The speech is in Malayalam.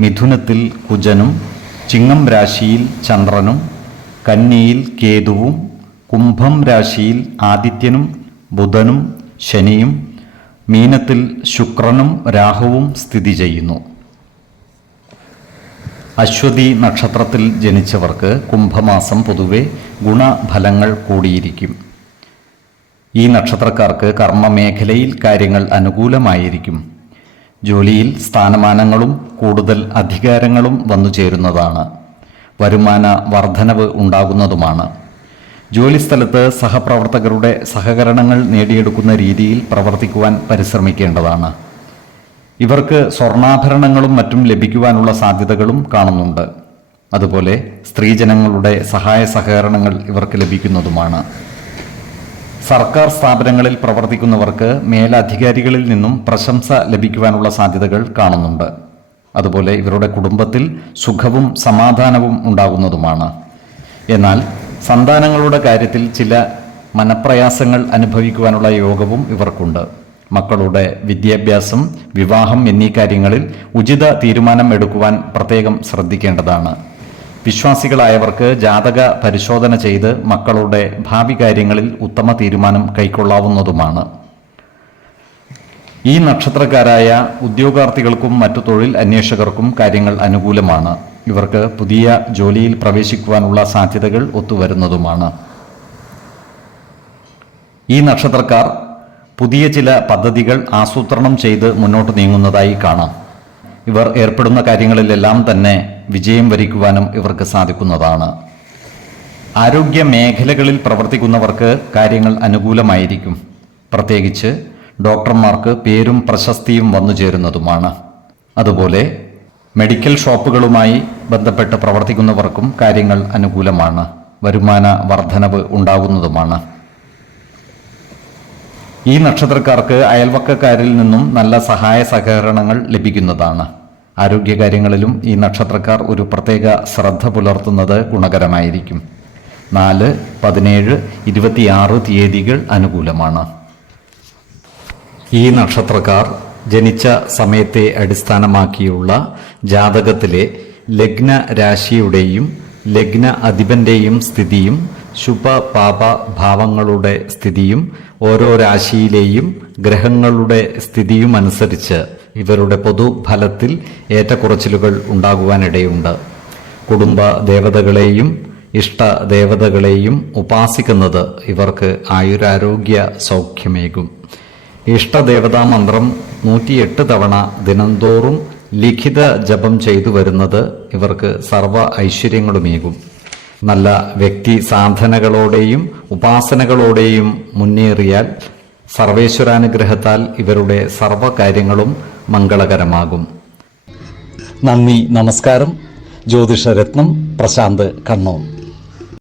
മിഥുനത്തിൽ കുജനും ചിങ്ങം രാശിയിൽ ചന്ദ്രനും കന്നിയിൽ കേതുവും കുംഭം രാശിയിൽ ആദിത്യനും ബുധനും ശനിയും മീനത്തിൽ ശുക്രനും രാഹുവും സ്ഥിതി ചെയ്യുന്നു. അശ്വതി നക്ഷത്രത്തിൽ ജനിച്ചവർക്ക് കുംഭമാസം പൊതുവെ ഗുണഫലങ്ങൾ കൂടിയിരിക്കും. ഈ നക്ഷത്രക്കാർക്ക് കർമ്മമേഖലയിൽ കാര്യങ്ങൾ അനുകൂലമായിരിക്കും. ജോലിയിൽ സ്ഥാനമാനങ്ങളും കൂടുതൽ അധികാരങ്ങളും വന്നു ചേരുന്നതാണ്. വരുമാന വർധനവ് ഉണ്ടാകുന്നതുമാണ്. ജോലിസ്ഥലത്ത് സഹപ്രവർത്തകരുടെ സഹകരണങ്ങൾ നേടിയെടുക്കുന്ന രീതിയിൽ പ്രവർത്തിക്കുവാൻ പരിശ്രമിക്കേണ്ടതാണ്. ഇവർക്ക് സ്വർണാഭരണങ്ങളും മറ്റും ലഭിക്കുവാനുള്ള സാധ്യതകളും കാണുന്നുണ്ട്. അതുപോലെ സ്ത്രീജനങ്ങളുടെ സഹായ സഹകരണങ്ങൾ ഇവർക്ക് ലഭിക്കുന്നതുമാണ്. സർക്കാർ സ്ഥാപനങ്ങളിൽ പ്രവർത്തിക്കുന്നവർക്ക് മേലധികാരികളിൽ നിന്നും പ്രശംസ ലഭിക്കുവാനുള്ള സാധ്യതകൾ കാണുന്നുണ്ട്. അതുപോലെ ഇവരുടെ കുടുംബത്തിൽ സുഖവും സമാധാനവും ഉണ്ടാകുന്നതുമാണ്. എന്നാൽ സന്താനങ്ങളുടെ കാര്യത്തിൽ ചില മനപ്രയാസങ്ങൾ അനുഭവിക്കുവാനുള്ള യോഗവും ഇവർക്കുണ്ട്. മക്കളുടെ വിദ്യാഭ്യാസം വിവാഹം എന്നീ കാര്യങ്ങളിൽ ഉചിത തീരുമാനം എടുക്കുവാൻ പ്രത്യേകം ശ്രദ്ധിക്കേണ്ടതാണ്. വിശ്വാസികളായവർക്ക് ജാതക പരിശോധന ചെയ്ത് മക്കളുടെ ഭാവി കാര്യങ്ങളിൽ ഉത്തമ തീരുമാനം കൈക്കൊള്ളാവുന്നതുമാണ്. ഈ നക്ഷത്രക്കാരായ ഉദ്യോഗാർത്ഥികൾക്കും മറ്റു തൊഴിൽ അന്വേഷകർക്കും കാര്യങ്ങൾ അനുകൂലമാണ്. ഇവർക്ക് പുതിയ ജോലിയിൽ പ്രവേശിക്കുവാനുള്ള സാധ്യതകൾ ഒത്തുവരുന്നതുമാണ്. ഈ നക്ഷത്രക്കാർ പുതിയ ചില പദ്ധതികൾ ആസൂത്രണം ചെയ്ത് മുന്നോട്ട് നീങ്ങുന്നതായി കാണാം. ഇവർ ഏർപ്പെടുന്ന കാര്യങ്ങളിലെല്ലാം തന്നെ വിജയം വരിക്കുവാനും ഇവർക്ക് സാധിക്കുന്നതാണ്. ആരോഗ്യ മേഖലകളിൽ പ്രവർത്തിക്കുന്നവർക്ക് കാര്യങ്ങൾ അനുകൂലമായിരിക്കും. പ്രത്യേകിച്ച് ഡോക്ടർമാർക്ക് പേരും പ്രശസ്തിയും വന്നു ചേരുന്നതുമാണ്. അതുപോലെ മെഡിക്കൽ ഷോപ്പുകളുമായി ബന്ധപ്പെട്ട് പ്രവർത്തിക്കുന്നവർക്കും കാര്യങ്ങൾ അനുകൂലമാണ്. വരുമാന വർധനവ് ഉണ്ടാകുന്നതുമാണ്. ഈ നക്ഷത്രക്കാർക്ക് അയൽവക്കക്കാരിൽ നിന്നും നല്ല സഹായ സഹകരണങ്ങൾ ലഭിക്കുന്നതാണ്. ആരോഗ്യകാര്യങ്ങളിലും ഈ നക്ഷത്രക്കാർ ഒരു പ്രത്യേക ശ്രദ്ധ പുലർത്തുന്നത് ഗുണകരമായിരിക്കും. നാല് പതിനേഴ് ഇരുപത്തിയാറ് തീയതികൾ അനുകൂലമാണ്. ഈ നക്ഷത്രക്കാർ ജനിച്ച സമയത്തെ അടിസ്ഥാനമാക്കിയുള്ള ജാതകത്തിലെ ലഗ്ന രാശിയുടെയും ലഗ്ന അധിപന്റെയും സ്ഥിതിയും ശുഭ പാപ ഭാവങ്ങളുടെ സ്ഥിതിയും ഓരോ രാശിയിലെയും ഗ്രഹങ്ങളുടെ സ്ഥിതിയും അനുസരിച്ച് ഇവരുടെ പൊതുഫലത്തിൽ ഏറ്റക്കുറച്ചിലുകൾ ഉണ്ടാകുവാനിടയുണ്ട്. കുടുംബ ദേവതകളെയും ഇഷ്ട ദേവതകളെയും ഉപാസിക്കുന്നത് ഇവർക്ക് ആയുരാരോഗ്യ സൗഖ്യമേകും. ഇഷ്ടദേവതാ മന്ത്രം നൂറ്റിയെട്ട് തവണ ദിനംതോറും ലിഖിത ജപം ചെയ്തു വരുന്നത് ഇവർക്ക് സർവ ഐശ്വര്യങ്ങളുമേകും. നല്ല വ്യക്തി സാധനകളോടെയും ഉപാസനകളോടെയും മുന്നേറിയാൽ സർവേശ്വരാനുഗ്രഹത്താൽ ഇവരുടെ സർവകാര്യങ്ങളും മംഗളകരമാകും. നന്ദി നമസ്കാരം. ജ്യോതിഷരത്നം പ്രശാന്ത് കണ്ണൂർ